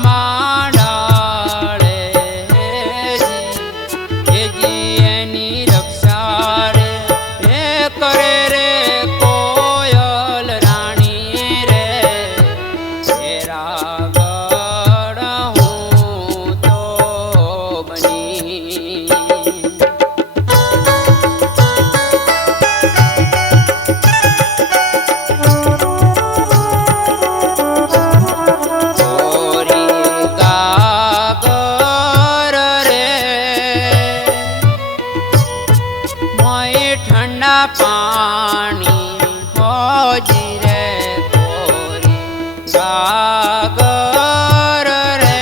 mama. પાણી હોજી રે કોરી સાગર રે.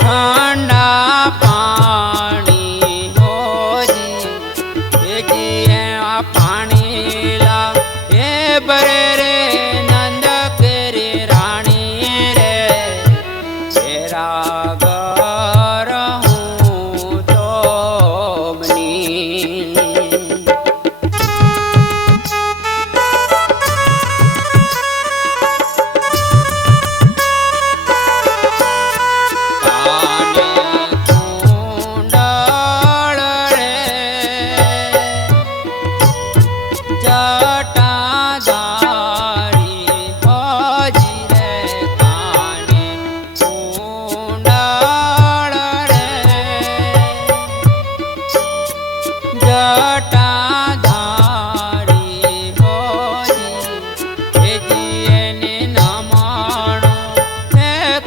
ઠંડા પાણી હોજી લા એ બરે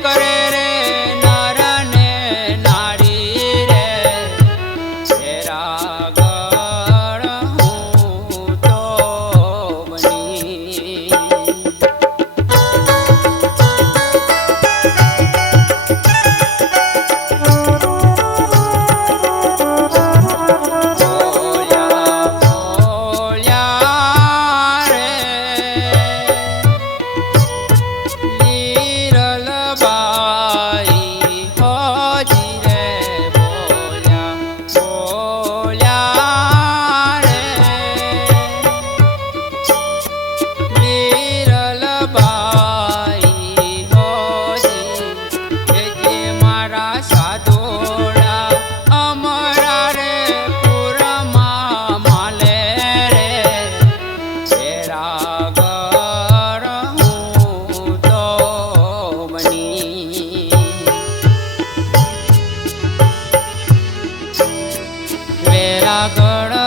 કર I got it.